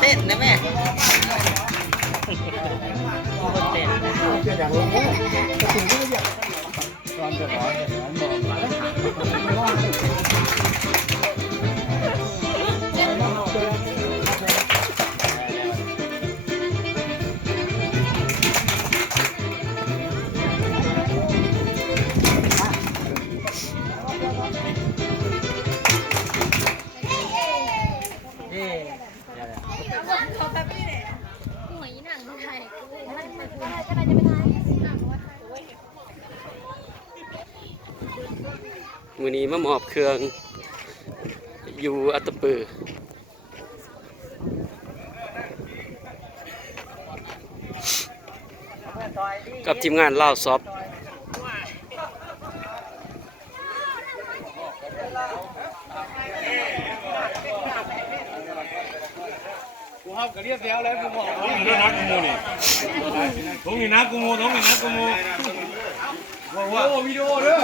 เต้นนะแม่คนเต้นอย่างลงก็ถึงก็อย่างตอนจะร้อนบอกมื้อนี้มามอบเครื่องอยู่อัตตปือกับทีมงานลาวซอฟกูห้ามกระเรียบแล้วแล้วกูบอกท้องนี่นักกูโมนี่ท้องนี่นักกูโมท้องนี่นักกูโมว้าววิดีโอเด้อ